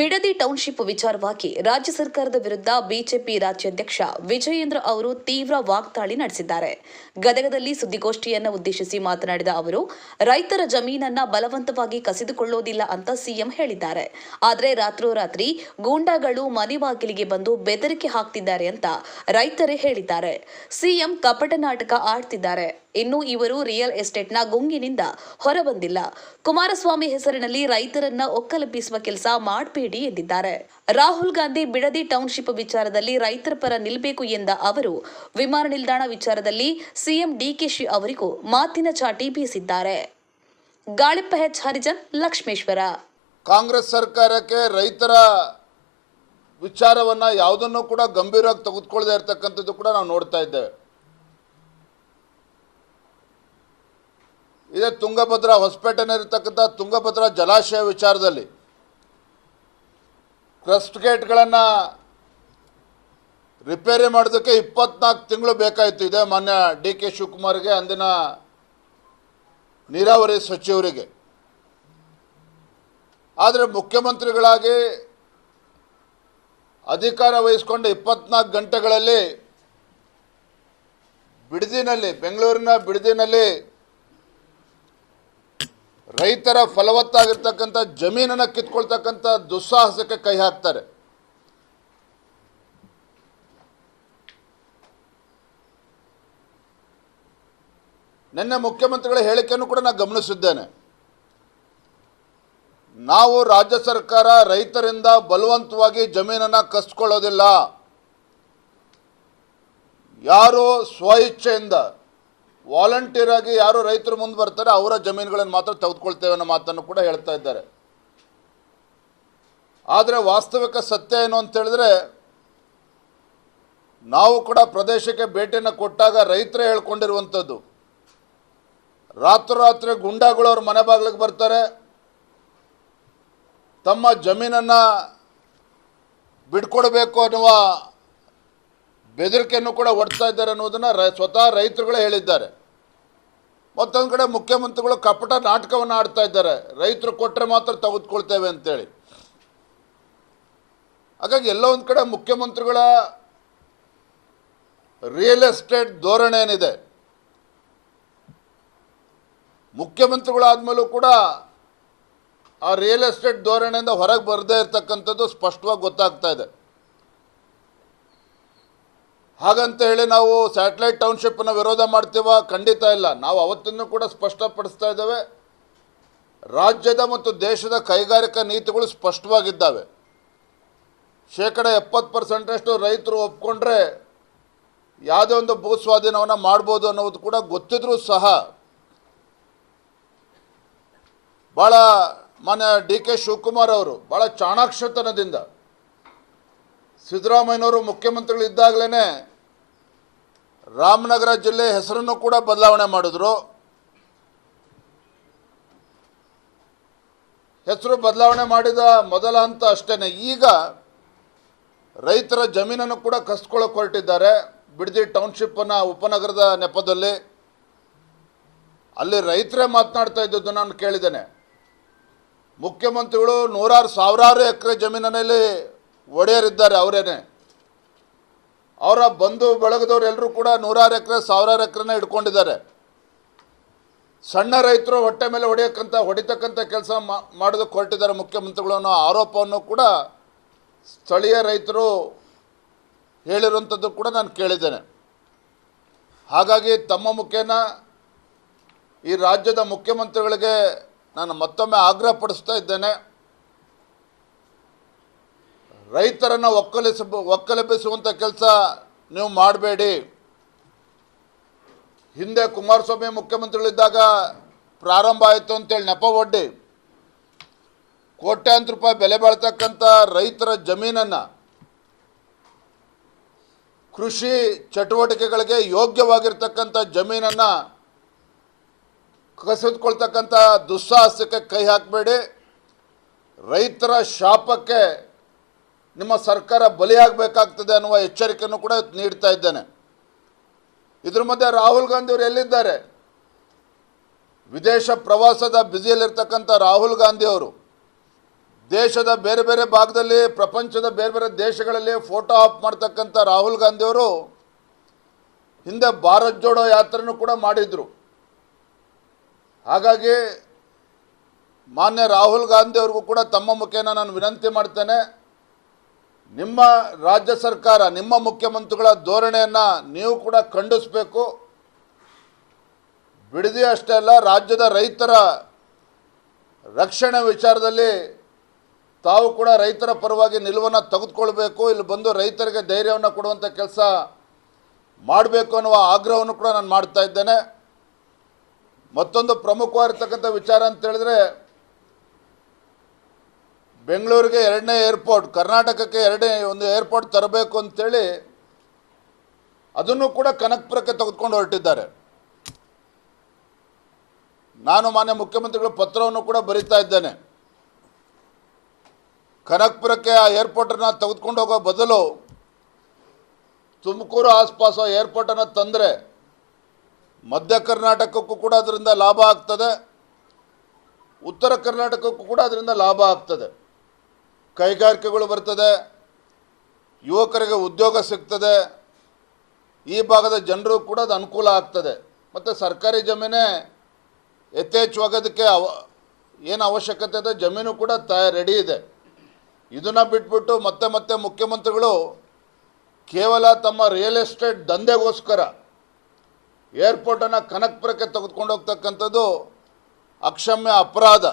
Bidadi township ವಿಚಾರವಾಗಿ ರಾಜ್ಯ ಸರ್ಕಾರದ ವಿರುದ್ಧ ಬಿಜೆಪಿ ರಾಜ್ಯಾಧ್ಯಕ್ಷ ವಿಜಯೇಂದ್ರ ಅವರು ತೀವ್ರ ವಾಗ್ದಾಳಿ ನಡೆಸಿದ್ದಾರೆ. ಗದಗದಲ್ಲಿ ಸುದ್ದಿಗೋಷ್ಠಿಯನ್ನು ಉದ್ದೇಶಿಸಿ ಮಾತನಾಡಿದ ಅವರು, ರೈತರ ಜಮೀನನ್ನ ಬಲವಂತವಾಗಿ ಕಸಿದುಕೊಳ್ಳೋದಿಲ್ಲ ಅಂತ ಸಿಎಂ ಹೇಳಿದ್ದಾರೆ. ಆದರೆ ರಾತ್ರೋರಾತ್ರಿ ಗೂಂಡಾಗಳು ಮನೆ ಬಾಗಿಲಿಗೆ ಬಂದು ಬೆದರಿಕೆ ಹಾಕ್ತಿದ್ದಾರೆ ಅಂತ ರೈತರೇ ಹೇಳಿದ್ದಾರೆ. ಸಿಎಂ ಕಪಟ ನಾಟಕ ಆಡ್ತಿದ್ದಾರೆ. ಇನ್ನು ಇವರು ರಿಯಲ್ ಎಸ್ಟೇಟ್ನ ಗುಂಗಿನಿಂದ ಹೊರಬಂದಿಲ್ಲ. ಕುಮಾರಸ್ವಾಮಿ ಹೆಸರಿನಲ್ಲಿ ರೈತರನ್ನ ಒಕ್ಕಲೆಬ್ಬಿಸುವ ಕೆಲಸ ಮಾಡಬೇಡಿ ಎಂದಿದ್ದಾರೆ. ರಾಹುಲ್ ಗಾಂಧಿ ಬಿಡದಿ ಟೌನ್ಶಿಪ್ ವಿಚಾರದಲ್ಲಿ ರೈತರ ಪರ ನಿಲ್ಲಬೇಕು ಎಂದ ಅವರು, ವಿಮಾನ ನಿಲ್ದಾಣ ವಿಚಾರದಲ್ಲಿ ಸಿಎಂ ಡಿಕೆಶಿ ಅವರಿಗೂ ಮಾತಿನ ಚಾಟಿ ಬೀಸಿದ್ದಾರೆ. ಗಾಳಿಪ್ಪ ಎಚ್ ಹರಿಜನ್, ಲಕ್ಷ್ಮೇಶ್ವರ. ಕಾಂಗ್ರೆಸ್ ಸರ್ಕಾರಕ್ಕೆ ರೈತರ ವಿಚಾರವನ್ನ ಯಾವುದನ್ನು ಕೂಡ ಗಂಭೀರವಾಗಿ ತೆಗೆದುಕೊಳ್ಳದೆ ಇರತಕ್ಕಂಥದ್ದು ಕೂಡ ನಾವು ನೋಡ್ತಾ ಇದ್ದೇವೆ. ಇದೇ ತುಂಗಭದ್ರಾ ಹೊಸಪೇಟೆನಲ್ಲಿರ್ತಕ್ಕಂಥ ತುಂಗಭದ್ರಾ ಜಲಾಶಯ ವಿಚಾರದಲ್ಲಿ ಕ್ರಸ್ಟ್ ಗೇಟ್ಗಳನ್ನು ರಿಪೇರಿ ಮಾಡೋದಕ್ಕೆ 24 ತಿಂಗಳು ಬೇಕಾಯಿತು. ಇದೆ ಮಾನ್ಯ ಡಿ ಕೆ ಶಿವಕುಮಾರ್ಗೆ, ಅಂದಿನ ನೀರಾವರಿ ಸಚಿವರಿಗೆ. ಆದರೆ ಮುಖ್ಯಮಂತ್ರಿಗಳಾಗಿ ಅಧಿಕಾರ ವಹಿಸಿಕೊಂಡು 24 ಗಂಟೆಗಳಲ್ಲಿ ಬಿಡದಿನಲ್ಲಿ, ಬೆಂಗಳೂರಿನ ಬಿಡದಿನಲ್ಲಿ ರೈತರ ಫಲವತ್ತಾಗಿರ್ತಕ್ಕಂಥ ಜಮೀನನ್ನು ಕಿತ್ಕೊಳ್ತಕ್ಕಂಥ ದುಸ್ಸಾಹಸಕ್ಕೆ ಕೈ ಹಾಕ್ತಾರೆ. ನಿನ್ನೆ ಮುಖ್ಯಮಂತ್ರಿಗಳ ಹೇಳಿಕೆಯನ್ನು ಕೂಡ ನಾನು ಗಮನಿಸಿದ್ದೇನೆ. ನಾವು ರಾಜ್ಯ ಸರ್ಕಾರ ರೈತರಿಂದ ಬಲವಂತವಾಗಿ ಜಮೀನನ್ನು ಕಸ್ಕೊಳ್ಳೋದಿಲ್ಲ. ಯಾರು ಸ್ವಇಚ್ಛೆಯಿಂದ ವಾಲಂಟಿಯರ್ ಆಗಿ ಯಾರು ರೈತರು ಮುಂದೆ ಬರ್ತಾರೆ ಅವರ ಜಮೀನುಗಳನ್ನು ಮಾತ್ರ ತೆಗೆದುಕೊಳ್ತೇವೆ ಅನ್ನೋ ಮಾತನ್ನು ಕೂಡ ಹೇಳ್ತಾ ಇದ್ದಾರೆ. ಆದರೆ ವಾಸ್ತವಿಕ ಸತ್ಯ ಏನು ಅಂತ ಹೇಳಿದ್ರೆ, ನಾವು ಕೂಡ ಪ್ರದೇಶಕ್ಕೆ ಭೇಟಿಯನ್ನು ಕೊಟ್ಟಾಗ ರೈತರೇ ಹೇಳ್ಕೊಂಡಿರುವಂಥದ್ದು, ರಾತ್ರೋರಾತ್ರಿ ಗುಂಡಾಗಳು ಅವ್ರ ಮನೆ ಬಾಗಿಲಿಗೆ ಬರ್ತಾರೆ, ತಮ್ಮ ಜಮೀನನ್ನು ಬಿಡ್ಕೊಡ್ಬೇಕು ಅನ್ನುವ ಬೆದರಿಕೆಯನ್ನು ಕೂಡ ಒಡ್ತಾ ಇದ್ದಾರೆ ಅನ್ನೋದನ್ನು ಸ್ವತಃ ರೈತರುಗಳೇ ಹೇಳಿದ್ದಾರೆ. ಮತ್ತೊಂದು ಕಡೆ ಮುಖ್ಯಮಂತ್ರಿಗಳು ಕಪಟ ನಾಟಕವನ್ನು ಆಡ್ತಾ ಇದ್ದಾರೆ, ರೈತರು ಕೊಟ್ಟರೆ ಮಾತ್ರ ತೆಗೆದುಕೊಳ್ತೇವೆ ಅಂತೇಳಿ. ಹಾಗಾಗಿ ಎಲ್ಲೋ ಒಂದು ಕಡೆ ಮುಖ್ಯಮಂತ್ರಿಗಳ ರಿಯಲ್ ಎಸ್ಟೇಟ್ ಧೋರಣೆ ಏನಿದೆ, ಮುಖ್ಯಮಂತ್ರಿಗಳಾದ್ಮೇಲೂ ಕೂಡ ಆ ರಿಯಲ್ ಎಸ್ಟೇಟ್ ಧೋರಣೆಯಿಂದ ಹೊರಗೆ ಬರದೇ ಇರತಕ್ಕಂಥದ್ದು ಸ್ಪಷ್ಟವಾಗಿ ಗೊತ್ತಾಗ್ತಾ ಇದೆ. ಹಾಗಂತ ಹೇಳಿ ನಾವು ಸ್ಯಾಟಲೈಟ್ ಟೌನ್ಶಿಪ್ಪನ್ನು ವಿರೋಧ ಮಾಡ್ತೀವ? ಖಂಡಿತ ಇಲ್ಲ. ನಾವು ಅವತ್ತನ್ನು ಕೂಡ ಸ್ಪಷ್ಟಪಡಿಸ್ತಾ ಇದ್ದೇವೆ, ರಾಜ್ಯದ ಮತ್ತು ದೇಶದ ಕೈಗಾರಿಕಾ ನೀತಿಗಳು ಸ್ಪಷ್ಟವಾಗಿದ್ದಾವೆ. 70% ರೈತರು ಒಪ್ಕೊಂಡ್ರೆ ಯಾವುದೇ ಒಂದು ಭೂ ಸ್ವಾಧೀನವನ್ನು ಮಾಡ್ಬೋದು ಅನ್ನೋದು ಕೂಡ ಗೊತ್ತಿದ್ರೂ ಸಹ ಭಾಳ ಮಾನ್ಯ ಡಿ ಕೆ ಶಿವಕುಮಾರ್ ಅವರು ಭಾಳ ಚಾಣಾಕ್ಷತನದಿಂದ ಸಿದ್ದರಾಮಯ್ಯನವರು ಮುಖ್ಯಮಂತ್ರಿಗಳಿದ್ದಾಗಲೇ ರಾಮನಗರ ಜಿಲ್ಲೆ ಹೆಸರನ್ನು ಕೂಡ ಬದಲಾವಣೆ ಮಾಡಿದ್ರು. ಹೆಸರು ಬದಲಾವಣೆ ಮಾಡಿದ ಮೊದಲ ಹಂತ ಅಷ್ಟೇ. ಈಗ ರೈತರ ಜಮೀನನ್ನು ಕೂಡ ಕಸ್ಕೊಳ್ಳೋಕೆ ಹೊರಟಿದ್ದಾರೆ. ಬಿಡದಿ ಟೌನ್ಶಿಪ್ಪನ್ನು ಉಪನಗರದ ನೆಪದಲ್ಲಿ ಅಲ್ಲಿ ರೈತರೇ ಮಾತನಾಡ್ತಾ ಇದ್ದದ್ದು ನಾನು ಕೇಳಿದ್ದೇನೆ. ಮುಖ್ಯಮಂತ್ರಿಗಳು ಸಾವಿರಾರು ಎಕರೆ ಜಮೀನಿನಲ್ಲಿ ಒಡೆಯರಿದ್ದಾರೆ, ಅವರೇನೆ. ಅವರ ಬಂಧು ಬಳಗದವ್ರು ಎಲ್ಲರೂ ಕೂಡ 100 ಎಕರೆ 1000 ಎಕರೆನ ಇಟ್ಕೊಂಡಿದ್ದಾರೆ. ಸಣ್ಣ ರೈತರು ಹೊಟ್ಟೆ ಮೇಲೆ ಹೊಡಿತಕ್ಕಂಥ ಕೆಲಸ ಮಾಡೋದಕ್ಕೆ ಹೊರಟಿದ್ದಾರೆ ಮುಖ್ಯಮಂತ್ರಿಗಳು ಅನ್ನೋ ಆರೋಪವನ್ನು ಕೂಡ ಸ್ಥಳೀಯ ರೈತರು ಹೇಳಿರುವಂಥದ್ದು ಕೂಡ ನಾನು ಕೇಳಿದ್ದೇನೆ. ಹಾಗಾಗಿ ತಮ್ಮ ಮುಖೇನ ಈ ರಾಜ್ಯದ ಮುಖ್ಯಮಂತ್ರಿಗಳಿಗೆ ನಾನು ಮತ್ತೊಮ್ಮೆ ಆಗ್ರಹಪಡಿಸ್ತಾ ಇದ್ದೇನೆ, ರೈತರನ್ನು ಒಕ್ಕಲೆಬ್ಬಿಸುವಂಥ ಕೆಲಸ ನೀವು ಮಾಡಬೇಡಿ. ಹಿಂದೆ ಕುಮಾರಸ್ವಾಮಿ ಮುಖ್ಯಮಂತ್ರಿಗಳಿದ್ದಾಗ ಪ್ರಾರಂಭ ಆಯಿತು ಅಂತೇಳಿ ನೆಪ ಒಡ್ಡಿ ಕೋಟ್ಯಾಂತರ ರೂಪಾಯಿ ಬೆಲೆ ಬಾಳ್ತಕ್ಕಂಥ ರೈತರ ಜಮೀನನ್ನು ಕೃಷಿ ಚಟುವಟಿಕೆಗಳಿಗೆ ಯೋಗ್ಯವಾಗಿರ್ತಕ್ಕಂಥ ಜಮೀನನ್ನು ಕಸಿದುಕೊಳ್ತಕ್ಕಂಥ ದುಸ್ಸಾಹಸಕ್ಕೆ ಕೈ ಹಾಕಬೇಡಿ. ರೈತರ ಶಾಪಕ್ಕೆ ನಿಮ್ಮ ಸರ್ಕಾರ ಬಲಿಯಾಗಬೇಕಾಗ್ತದೆ ಅನ್ನುವ ಎಚ್ಚರಿಕೆಯನ್ನು ಕೂಡ ನೀಡ್ತಾ ಇದ್ದೇನೆ. ಇದ್ರ ಮಧ್ಯೆ ರಾಹುಲ್ ಗಾಂಧಿ ಅವರು ಎಲ್ಲಿದ್ದಾರೆ? ವಿದೇಶ ಪ್ರವಾಸದ ಬ್ಯುಸಿಯಲ್ಲಿರ್ತಕ್ಕಂಥ ರಾಹುಲ್ ಗಾಂಧಿ ಅವರು ದೇಶದ ಬೇರೆ ಬೇರೆ ಭಾಗದಲ್ಲಿ, ಪ್ರಪಂಚದ ಬೇರೆ ಬೇರೆ ದೇಶಗಳಲ್ಲಿ ಫೋಟೋ ಆಪ್ ಮಾಡ್ತಕ್ಕಂಥ ರಾಹುಲ್ ಗಾಂಧಿಯವರು ಹಿಂದೆ ಭಾರತ್ ಜೋಡೋ ಯಾತ್ರೆನೂ ಕೂಡ ಮಾಡಿದರು. ಹಾಗಾಗಿ ಮಾನ್ಯ ರಾಹುಲ್ ಗಾಂಧಿ ಅವ್ರಿಗೂ ಕೂಡ ತಮ್ಮ ಮುಖೇನ ನಾನು ವಿನಂತಿ ಮಾಡ್ತೇನೆ, ನಿಮ್ಮ ರಾಜ್ಯ ಸರ್ಕಾರ, ನಿಮ್ಮ ಮುಖ್ಯಮಂತ್ರಿಗಳ ಧೋರಣೆಯನ್ನು ನೀವು ಕೂಡ ಖಂಡಿಸಬೇಕು. ಬಿಡದಿ ಅಷ್ಟೇ ಅಲ್ಲ, ರಾಜ್ಯದ ರೈತರ ರಕ್ಷಣೆ ವಿಚಾರದಲ್ಲಿ ತಾವು ಕೂಡ ರೈತರ ಪರವಾಗಿ ನಿಲುವನ್ನು ತೆಗೆದುಕೊಳ್ಬೇಕು. ಇಲ್ಲಿ ಬಂದು ರೈತರಿಗೆ ಧೈರ್ಯವನ್ನು ಕೊಡುವಂಥ ಕೆಲಸ ಮಾಡಬೇಕು ಅನ್ನುವ ಆಗ್ರಹವನ್ನು ಕೂಡ ನಾನು ಮಾಡ್ತಾ ಇದ್ದೇನೆ. ಮತ್ತೊಂದು ಪ್ರಮುಖವಾಗಿರ್ತಕ್ಕಂಥ ವಿಚಾರ ಅಂತ ಹೇಳಿದ್ರೆ, ಬೆಂಗಳೂರಿಗೆ 2ನೇ ಏರ್ಪೋರ್ಟ್, ಕರ್ನಾಟಕಕ್ಕೆ ಒಂದು ಏರ್ಪೋರ್ಟ್ ತರಬೇಕು ಅಂತೇಳಿ ಅದನ್ನು ಕೂಡ ಕನಕಪುರಕ್ಕೆ ತೆಗೆದುಕೊಂಡು ಹೊರಟಿದ್ದಾರೆ. ನಾನು ಮಾನ್ಯ ಮುಖ್ಯಮಂತ್ರಿಗಳ ಪತ್ರವನ್ನು ಕೂಡ ಬರೀತಾ ಇದ್ದೇನೆ. ಕನಕಪುರಕ್ಕೆ ಆ ಏರ್ಪೋರ್ಟನ್ನು ತೆಗೆದುಕೊಂಡು ಹೋಗೋ ಬದಲು ತುಮಕೂರು ಆಸ್ಪಾಸು ಏರ್ಪೋರ್ಟನ್ನು ತಂದರೆ ಮಧ್ಯ ಕರ್ನಾಟಕಕ್ಕೂ ಕೂಡ ಅದರಿಂದ ಲಾಭ ಆಗ್ತದೆ, ಉತ್ತರ ಕರ್ನಾಟಕಕ್ಕೂ ಕೂಡ ಅದರಿಂದ ಲಾಭ ಆಗ್ತದೆ. ಕೈಗಾರಿಕೆಗಳು ಬರ್ತದೆ, ಯುವಕರಿಗೆ ಉದ್ಯೋಗ ಸಿಗ್ತದೆ, ಈ ಭಾಗದ ಜನರು ಕೂಡ ಅದು ಅನುಕೂಲ ಆಗ್ತದೆ. ಮತ್ತು ಸರ್ಕಾರಿ ಜಮೀನೇ ಯಥೇಚ್ಛವಾಗೋದಕ್ಕೆ ಏನು ಅವಶ್ಯಕತೆ ಇದೆ, ಜಮೀನು ಕೂಡ ರೆಡಿ ಇದೆ. ಇದನ್ನು ಬಿಟ್ಬಿಟ್ಟು ಮತ್ತೆ ಮುಖ್ಯಮಂತ್ರಿಗಳು ಕೇವಲ ತಮ್ಮ ರಿಯಲ್ ಎಸ್ಟೇಟ್ ದಂಧೆಗೋಸ್ಕರ ಏರ್ಪೋರ್ಟನ್ನು ಕನಕಪುರಕ್ಕೆ ತೆಗೆದುಕೊಂಡು ಹೋಗ್ತಕ್ಕಂಥದ್ದು ಅಕ್ಷಮ್ಯ ಅಪರಾಧ.